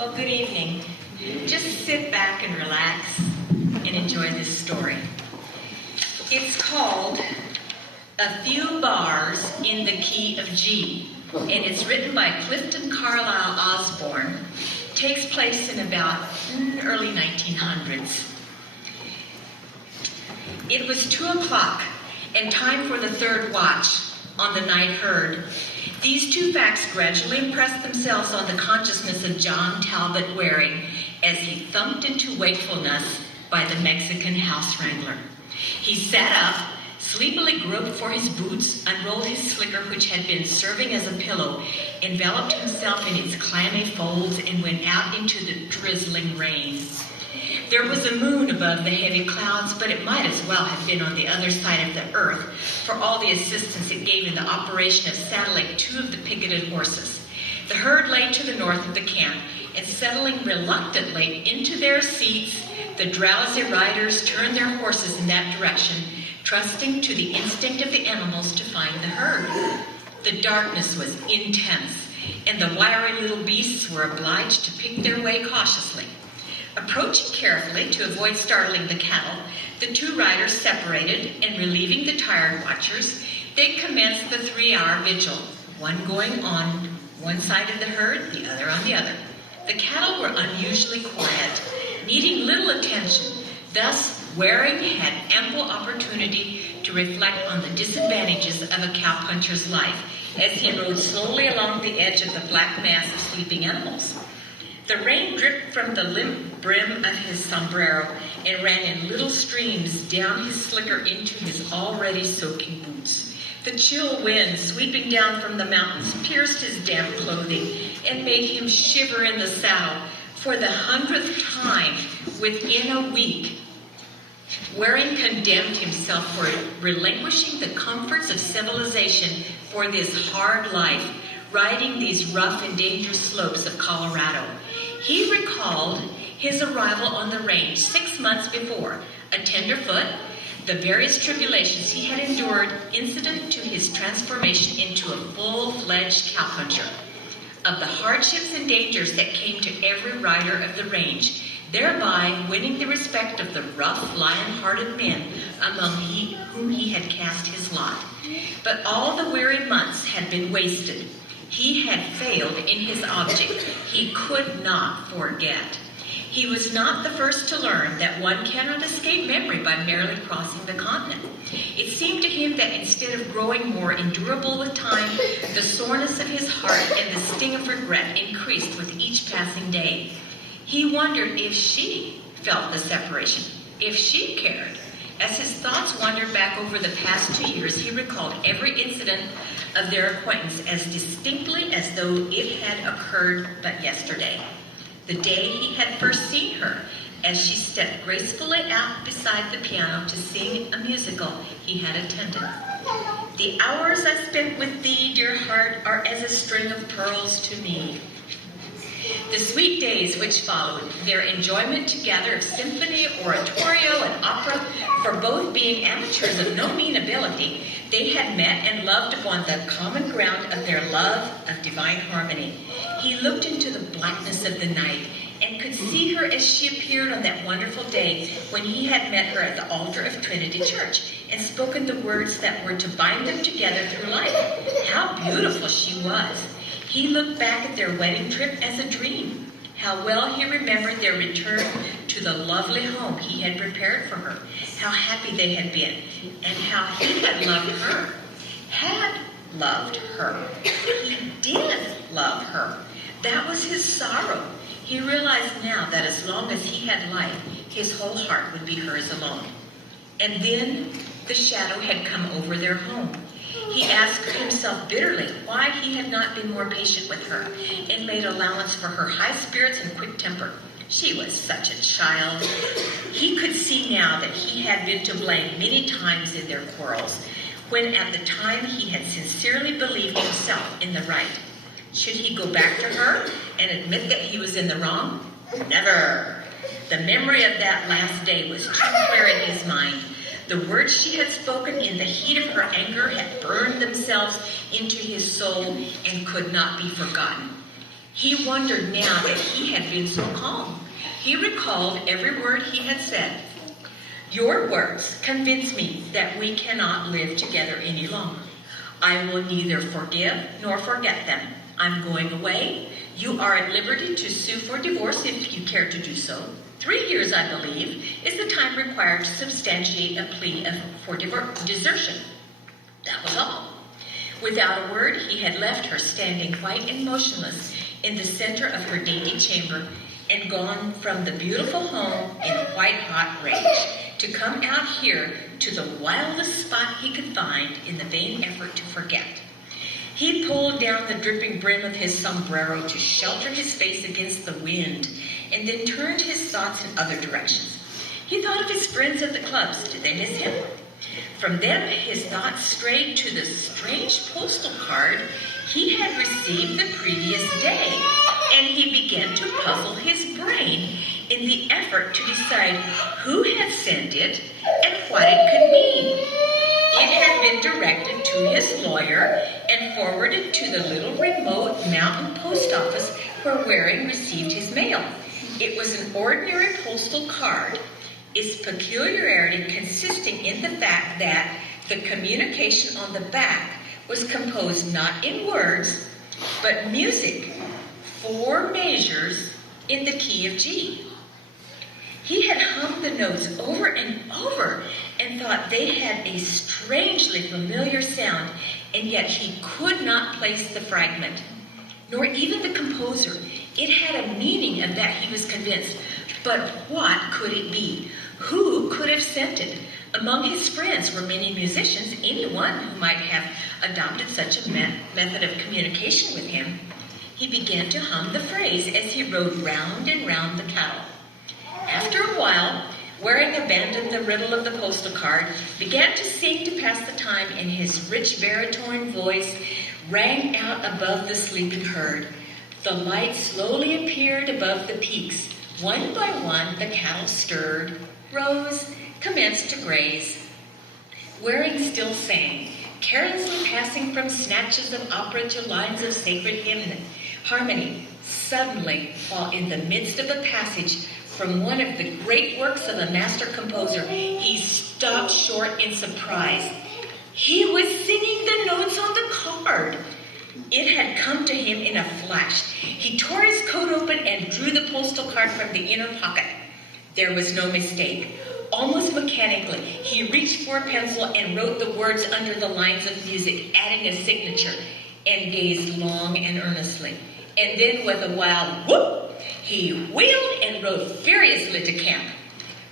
Well, good evening. Just sit back and relax and enjoy this story. It's called A Few Bars in the Key of G, and it's written by Clifton Carlisle Osborne. It takes place in about early 1900s. It was 2 o'clock and time for the third watch on the night herd. These two facts gradually impressed themselves on the consciousness of John Talbot Waring as he thumped into wakefulness by the Mexican house wrangler. He sat up, sleepily groped for his boots, unrolled his slicker, which had been serving as a pillow, enveloped himself in its clammy folds, and went out into the drizzling rain. There was a moon above the heavy clouds, but it might as well have been on the other side of the earth for all the assistance it gave in the operation of saddling two of the picketed horses. The herd lay to the north of the camp, and settling reluctantly into their seats, the drowsy riders turned their horses in that direction, trusting to the instinct of the animals to find the herd. The darkness was intense, and the wiry little beasts were obliged to pick their way cautiously. Approaching carefully to avoid startling the cattle, the two riders separated, and relieving the tired watchers, they commenced the 3-hour vigil, one going on one side of the herd, the other on the other. The cattle were unusually quiet, needing little attention. Thus, Waring had ample opportunity to reflect on the disadvantages of a cowpuncher's life as he rode slowly along the edge of the black mass of sleeping animals. The rain dripped from the limp brim of his sombrero and ran in little streams down his slicker into his already soaking boots. The chill wind sweeping down from the mountains pierced his damp clothing and made him shiver in the saddle for the 100th time within a week. Waring condemned himself for relinquishing the comforts of civilization for this hard life, riding these rough and dangerous slopes of Colorado. He recalled his arrival on the range 6 months before, a tenderfoot, the various tribulations he had endured incident to his transformation into a full-fledged cowpuncher, of the hardships and dangers that came to every rider of the range, thereby winning the respect of the rough, lion-hearted men among whom he had cast his lot. But all the weary months had been wasted. He had failed in his object. He could not forget. He was not the first to learn that one cannot escape memory by merely crossing the continent. It seemed to him that instead of growing more endurable with time, the soreness of his heart and the sting of regret increased with each passing day. He wondered if she felt the separation, if she cared. As his thoughts wandered back over the past 2 years, he recalled every incident of their acquaintance as distinctly as though it had occurred but yesterday. The day he had first seen her, as she stepped gracefully out beside the piano to sing a musical he had attended. The hours I spent with thee, dear heart, are as a string of pearls to me. The sweet days which followed, their enjoyment together of symphony, oratorio, and opera, for both being amateurs of no mean ability, they had met and loved upon the common ground of their love of divine harmony. He looked into the blackness of the night and could see her as she appeared on that wonderful day when he had met her at the altar of Trinity Church and spoken the words that were to bind them together through life. How beautiful she was! He looked back at their wedding trip as a dream. How well he remembered their return to the lovely home he had prepared for her. How happy they had been, and how he had loved her. Had loved her. He did love her. That was his sorrow. He realized now that as long as he had life, his whole heart would be hers alone. And then the shadow had come over their home. He asked himself bitterly why he had not been more patient with her and made allowance for her high spirits and quick temper. She was such a child. He could see now that he had been to blame many times in their quarrels, when at the time he had sincerely believed himself in the right. Should he go back to her and admit that he was in the wrong? Never. The memory of that last day was too clear in his mind. The words she had spoken in the heat of her anger had burned themselves into his soul and could not be forgotten. He wondered now that he had been so calm. He recalled every word he had said. "Your words convince me that we cannot live together any longer. I will neither forgive nor forget them. I'm going away. You are at liberty to sue for divorce if you care to do so. 3 years, I believe, is the time required to substantiate a plea for desertion." That was all. Without a word, he had left her standing white and motionless in the center of her dainty chamber and gone from the beautiful home in white-hot rage to come out here to the wildest spot he could find in the vain effort to forget. He pulled down the dripping brim of his sombrero to shelter his face against the wind and then turned his thoughts in other directions. He thought of his friends at the clubs. Did they miss him? From them, his thoughts strayed to the strange postal card he had received the previous day, and he began to puzzle his brain in the effort to decide who had sent it and what it could mean. It had been directed to his lawyer and forwarded to the little remote mountain post office where Waring received his mail. It was an ordinary postal card, its peculiarity consisting in the fact that the communication on the back was composed not in words, but music, 4 measures in the key of G. He had hummed the notes over and over and thought they had a strangely familiar sound, and yet he could not place the fragment, nor even the composer. It had a meaning of that he was convinced, but what could it be? Who could have sent it? Among his friends were many musicians, anyone who might have adopted such a method of communication with him. He began to hum the phrase as he rode round and round the cattle. After a while, Waring abandoned the riddle of the postal card, began to sing to pass the time, and his rich baritone voice rang out above the sleeping herd. The light slowly appeared above the peaks. One by one, the cattle stirred, rose, commenced to graze. Waring still sang, carelessly passing from snatches of opera to lines of sacred harmony. Suddenly, while in the midst of a passage from one of the great works of a master composer, he stopped short in surprise. He was singing the notes on the card. It had come to him in a flash. He tore his coat open and drew the postal card from the inner pocket. There was no mistake. Almost mechanically, he reached for a pencil and wrote the words under the lines of music, adding a signature, and gazed long and earnestly. And then with a wild whoop, he wheeled and rode furiously to camp.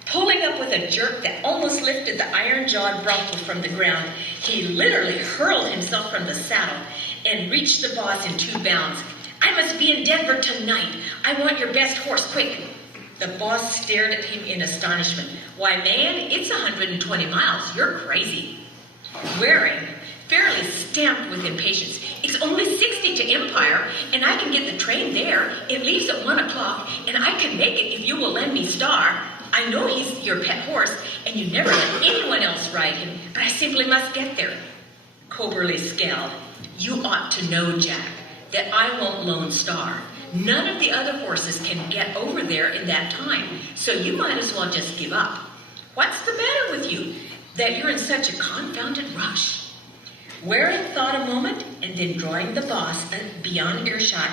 Pulling up with a jerk that almost lifted the iron-jawed bronco from the ground, he literally hurled himself from the saddle and reached the boss in 2 bounds. "I must be in Denver tonight. I want your best horse, quick." The boss stared at him in astonishment. "Why, man, it's 120 miles. You're crazy." Waring fairly stamped with impatience. "It's only 60 to Empire, and I can get the train there. It leaves at 1 o'clock, and I can make it if you will lend me Star. I know he's your pet horse, and you never let anyone else ride him, but I simply must get there." Coberly scowled. "You ought to know, Jack, that I won't loan Star. None of the other horses can get over there in that time, so you might as well just give up. What's the matter with you, that you're in such a confounded rush?" Waring thought a moment, and then drawing the boss beyond earshot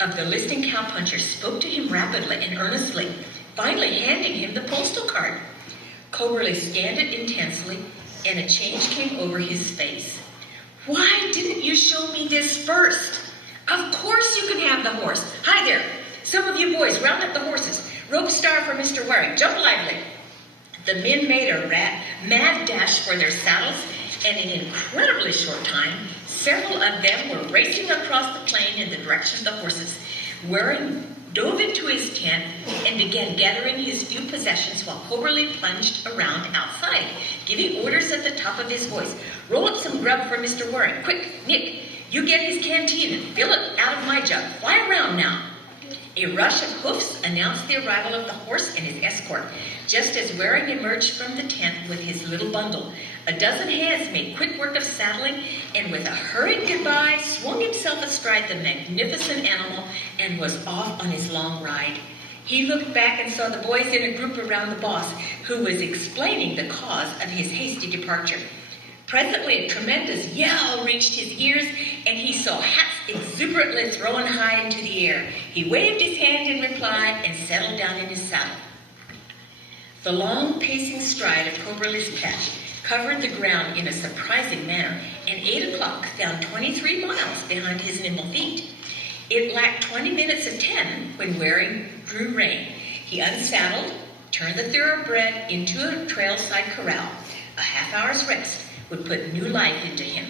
of the listening cowpuncher, spoke to him rapidly and earnestly, finally handing him the postal card. Coberly scanned it intensely, and a change came over his face. "Why didn't you show me this first? Of course you can have the horse. Hi there. Some of you boys, round up the horses. Rope Star for Mr. Waring. Jump lively." The men made a mad dash for their saddles, and in an incredibly short time, several of them were racing across the plain in the direction of the horses. Waring dove into his tent and began gathering his few possessions while Coberly plunged around outside, giving orders at the top of his voice. "Roll up some grub for Mr. Waring. Quick, Nick, you get his canteen and fill it out of my jug. Fly around now." A rush of hoofs announced the arrival of the horse and his escort. Just as Waring emerged from the tent with his little bundle, a dozen hands made quick work of saddling, and with a hurried goodbye, swung himself astride the magnificent animal and was off on his long ride. He looked back and saw the boys in a group around the boss, who was explaining the cause of his hasty departure. Presently, a tremendous yell reached his ears, and he saw hats exuberantly thrown high into the air. He waved his hand in reply and settled down in his saddle. The long pacing stride of Coberly's Patch covered the ground in a surprising manner, and 8 o'clock found 23 miles behind his nimble feet. It lacked 20 minutes of 10 when Waring drew rein. He unsaddled, turned the thoroughbred into a trailside corral. A half-hour's rest would put new life into him.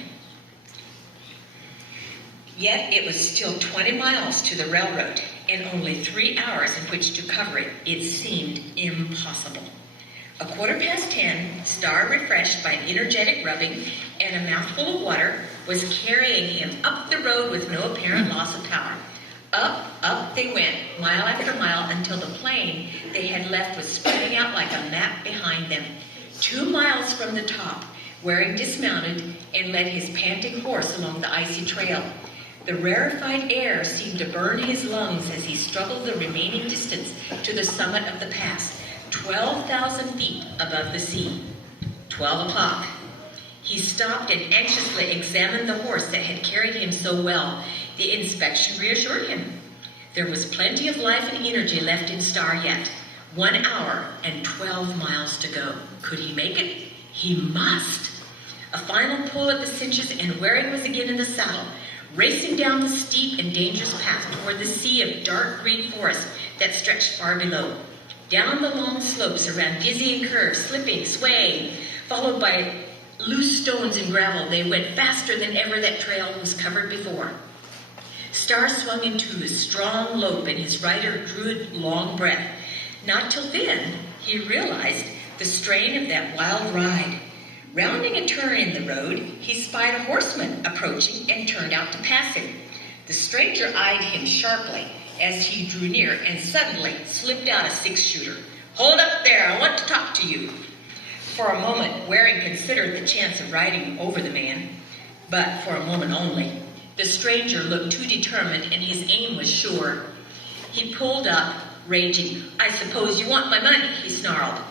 Yet it was still 20 miles to the railroad, and only 3 hours in which to cover it. It seemed impossible. 10:15, Star, refreshed by an energetic rubbing and a mouthful of water, was carrying him up the road with no apparent loss of power. Up they went, mile after mile, until the plain they had left was spreading out like a map behind them. 2 miles from the top, Waring dismounted and led his panting horse along the icy trail. The rarefied air seemed to burn his lungs as he struggled the remaining distance to the summit of the pass, 12,000 feet above the sea. 12 o'clock. He stopped and anxiously examined the horse that had carried him so well. The inspection reassured him. There was plenty of life and energy left in Star yet. 1 hour and 12 miles to go. Could he make it? He must. A final pull at the cinches, and Waring was again in the saddle, racing down the steep and dangerous path toward the sea of dark green forest that stretched far below. Down the long slopes around dizzying curves, slipping, swaying, followed by loose stones and gravel, they went faster than ever that trail was covered before. Star swung into a strong lope, and his rider drew a long breath. Not till then he realized the strain of that wild ride. Rounding a turn in the road, he spied a horseman approaching and turned out to pass him. The stranger eyed him sharply as he drew near and suddenly slipped out a 6-shooter. "Hold up there, I want to talk to you." For a moment, Waring considered the chance of riding over the man, but for a moment only. The stranger looked too determined, and his aim was sure. He pulled up, raging. "I suppose you want my money," he snarled.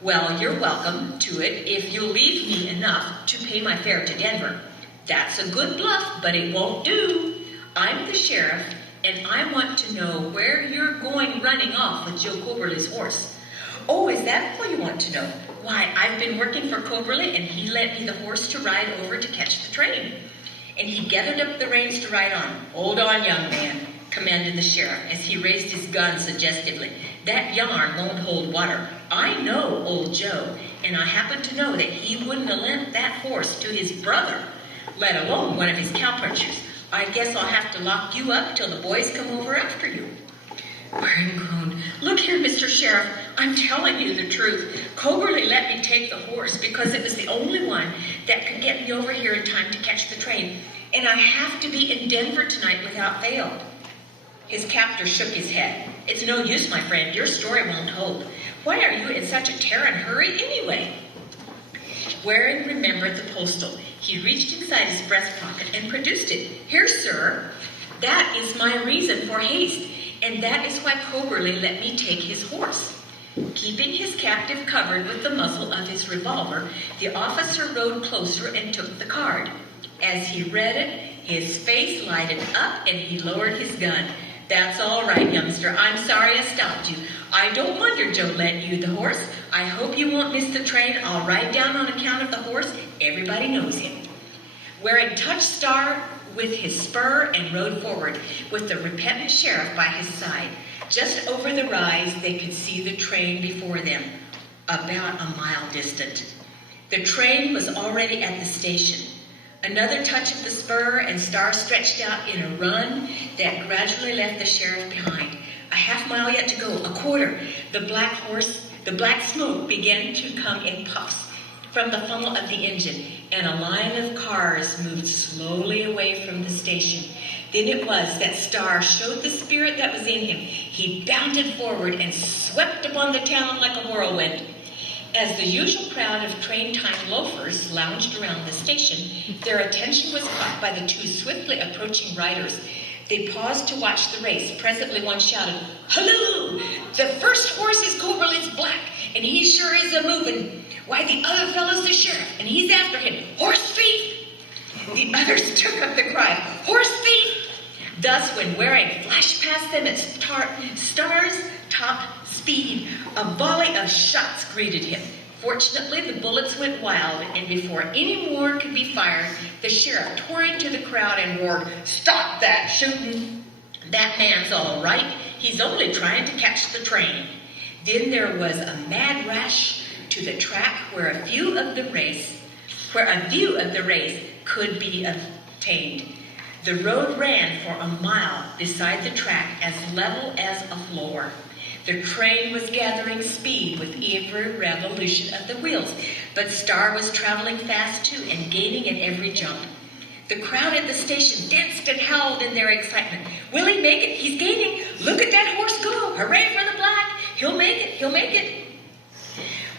"Well, you're welcome to it if you'll leave me enough to pay my fare to Denver." "That's a good bluff, but it won't do. I'm the sheriff, and I want to know where you're going running off with Joe Coberly's horse." "Oh, is that all you want to know? Why, I've been working for Coberly, and he lent me the horse to ride over to catch the train." And he gathered up the reins to ride on. "Hold on, young man," commanded the sheriff as he raised his gun suggestively. "That yarn won't hold water. I know old Joe, and I happen to know that he wouldn't have lent that horse to his brother, let alone one of his cowpunchers. I guess I'll have to lock you up till the boys come over after you." Waring groaned. "Look here, Mr. Sheriff, I'm telling you the truth. Coberly let me take the horse because it was the only one that could get me over here in time to catch the train, and I have to be in Denver tonight without fail." His captor shook his head. "It's no use, my friend. Your story won't hold. Why are you in such a tearing hurry anyway?" Waring remembered the postal. He reached inside his breast pocket and produced it. "Here, sir. That is my reason for haste, and that is why Coberly let me take his horse." Keeping his captive covered with the muzzle of his revolver, the officer rode closer and took the card. As he read it, his face lighted up and he lowered his gun. "That's all right, youngster. I'm sorry I stopped you. I don't wonder Joe lent you the horse. I hope you won't miss the train. I'll ride down on account of the horse. Everybody knows him." Waring touched Star with his spur and rode forward, with the repentant sheriff by his side. Just over the rise, they could see the train before them, about a mile distant. The train was already at the station. Another touch of the spur, and Star stretched out in a run that gradually left the sheriff behind. A half mile yet to go, a quarter. The black smoke began to come in puffs from the funnel of the engine, and a line of cars moved slowly away from the station. Then it was that Star showed the spirit that was in him. He bounded forward and swept upon the town like a whirlwind. As the usual crowd of train-time loafers lounged around the station, their attention was caught by the two swiftly approaching riders. They paused to watch the race. Presently one shouted, "Halloo! The first horse is Cobra Lid's black, and he sure is a-movin'. Why, the other fellow's the sheriff, and he's after him. Horse thief!" The others took up the cry, "Horse thief!" Thus, when Waring flashed past them at Star's top speed, a volley of shots greeted him. Fortunately, the bullets went wild, and before any more could be fired, the sheriff tore into the crowd and roared, "Stop that shooting! That man's all right. He's only trying to catch the train." Then there was a mad rush to the track where a view of the race could be obtained. The road ran for a mile beside the track, as level as a floor. The train was gathering speed with every revolution of the wheels, but Star was traveling fast too and gaining at every jump. The crowd at the station danced and howled in their excitement. "Will he make it? He's gaining! Look at that horse go! Hooray for the black! He'll make it! He'll make it!"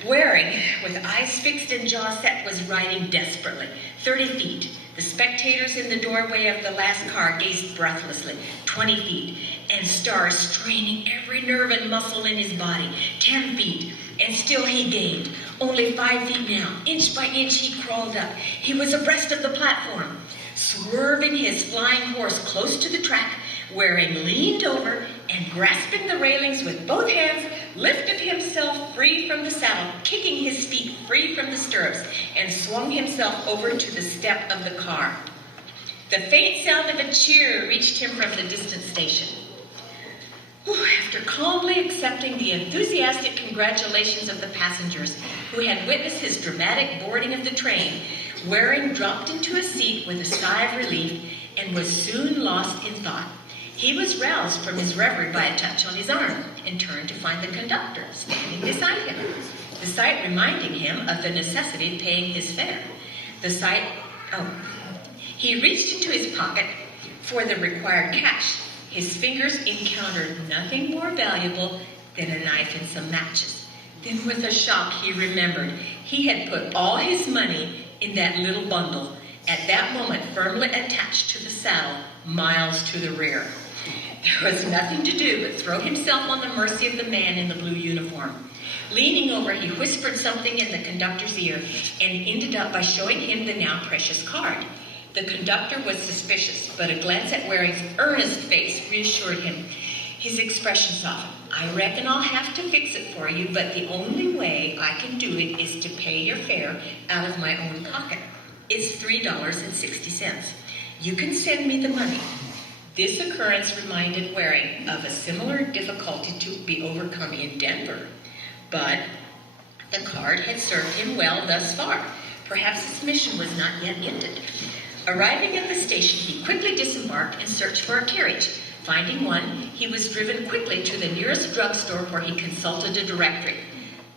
Waring, with eyes fixed and jaw set, was riding desperately. 30 feet. The spectators in the doorway of the last car gazed breathlessly. 20 feet. And Star straining every nerve and muscle in his body. 10 feet. And still he gained. Only 5 feet now. Inch by inch he crawled up. He was abreast of the platform. Swerving his flying horse close to the track, Waring leaned over and, grasping the railings with both hands, lifted himself free from the saddle, kicking his feet free from the stirrups, and swung himself over to the step of the car. The faint sound of a cheer reached him from the distant station. After calmly accepting the enthusiastic congratulations of the passengers who had witnessed his dramatic boarding of the train, Waring dropped into a seat with a sigh of relief and was soon lost in thought. He was roused from his reverie by a touch on his arm and turned to find the conductor standing beside him, the sight reminding him of the necessity of paying his fare. He reached into his pocket for the required cash. His fingers encountered nothing more valuable than a knife and some matches. Then with a shock he remembered he had put all his money in that little bundle, at that moment firmly attached to the saddle, miles to the rear. There was nothing to do but throw himself on the mercy of the man in the blue uniform. Leaning over, he whispered something in the conductor's ear and ended up by showing him the now precious card. The conductor was suspicious, but a glance at Waring's earnest face reassured him. His expression softened. "I reckon I'll have to fix it for you, but the only way I can do it is to pay your fare out of my own pocket. It's $3.60. You can send me the money." This occurrence reminded Waring of a similar difficulty to be overcome in Denver, but the card had served him well thus far. Perhaps his mission was not yet ended. Arriving at the station, he quickly disembarked and searched for a carriage. Finding one, he was driven quickly to the nearest drugstore where he consulted a directory.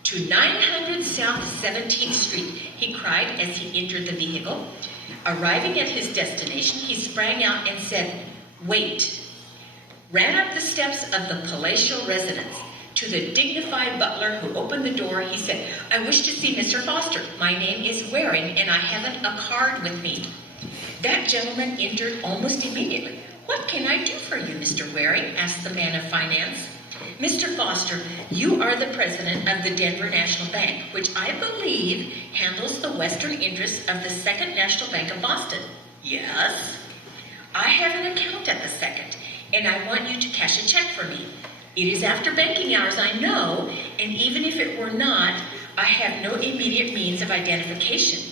"To 900 South 17th Street, he cried as he entered the vehicle. Arriving at his destination, he sprang out and said, "Wait." Ran up the steps of the palatial residence. To the dignified butler who opened the door, he said, "I wish to see Mr. Foster. My name is Waring, and I haven't a card with me." That gentleman entered almost immediately. "What can I do for you, Mr. Waring?" asked the man of finance. "Mr. Foster, you are the president of the Denver National Bank, which I believe handles the western interests of the Second National Bank of Boston." "Yes." "I have an account at the Second, and I want you to cash a check for me. It is after banking hours, I know, and even if it were not, I have no immediate means of identification.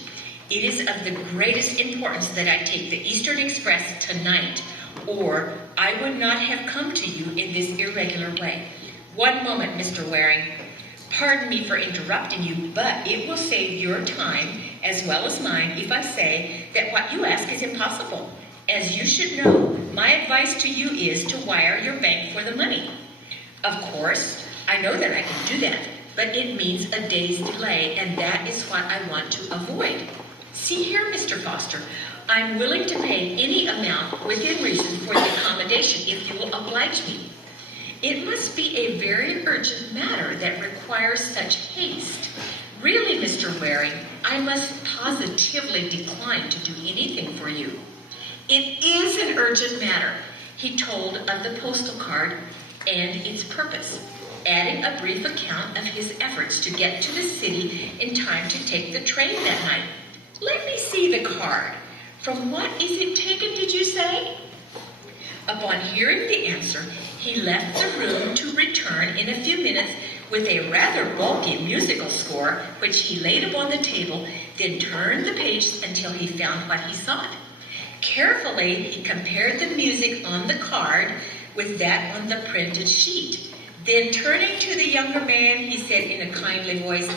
It is of the greatest importance that I take the Eastern Express tonight, or I would not have come to you in this irregular way." "One moment, Mr. Waring. Pardon me for interrupting you, but it will save your time as well as mine if I say that what you ask is impossible. As you should know, my advice to you is to wire your bank for the money." "Of course, I know that I can do that, but it means a day's delay, and that is what I want to avoid. See here, Mr. Foster, I'm willing to pay any amount within reason for the accommodation if you will oblige me. It must be a very urgent matter that requires such haste. Really, Mr. Waring, I must positively decline to do anything for you. It is an urgent matter. He told of the postal card and its purpose, adding a brief account of his efforts to get to the city in time to take the train that night. Let me see the card. From what is it taken, did you say? Upon hearing the answer, he left the room to return in a few minutes with a rather bulky musical score, which he laid upon the table, then turned the page until he found what he sought. Carefully, he compared the music on the card with that on the printed sheet. Then, turning to the younger man, he said in a kindly voice,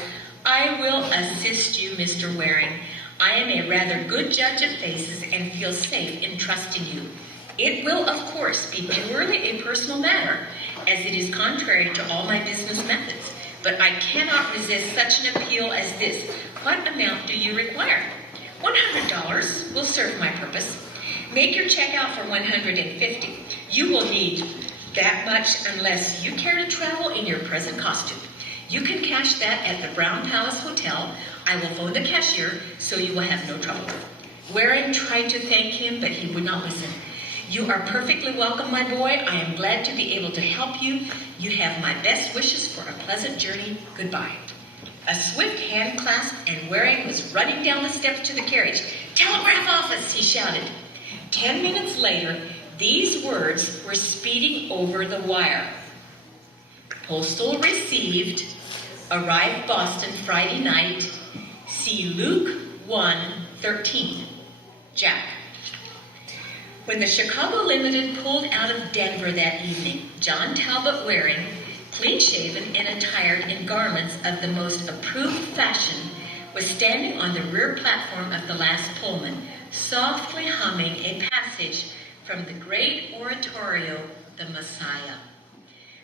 I will assist you, Mr. Waring. I am a rather good judge of faces and feel safe in trusting you. It will, of course, be purely a personal matter, as it is contrary to all my business methods. But I cannot resist such an appeal as this. What amount do you require? $100 will serve my purpose. Make your check out for $150. You will need that much unless you care to travel in your present costume. You can cash that at the Brown Palace Hotel. I will phone the cashier so you will have no trouble. Waring tried to thank him, but he would not listen. You are perfectly welcome, my boy. I am glad to be able to help you. You have my best wishes for a pleasant journey. Goodbye. A swift hand clasp, and Waring was running down the steps to the carriage. Telegraph office, he shouted. 10 minutes later, these words were speeding over the wire. Postal received. Arrived Boston Friday night. See Luke 1:13. Jack. When the Chicago Limited pulled out of Denver that evening, John Talbot Waring, clean-shaven and attired in garments of the most approved fashion, was standing on the rear platform of the last Pullman, softly humming a passage from the great oratorio, The Messiah.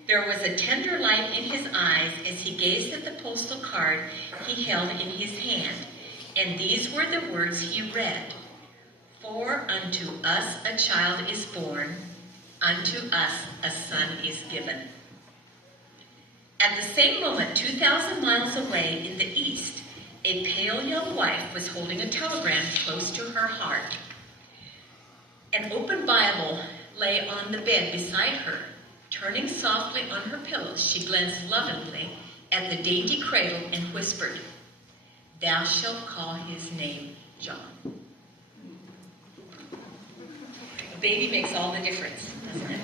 There was a tender light in his eyes as he gazed at the postal card he held in his hand, and these were the words he read. For unto us a child is born, unto us a son is given. At the same moment, 2,000 miles away in the east, a pale young wife was holding a telegram close to her heart. An open Bible lay on the bed beside her. Turning softly on her pillows, she glanced lovingly at the dainty cradle and whispered, Thou shalt call his name John. A baby makes all the difference, doesn't it?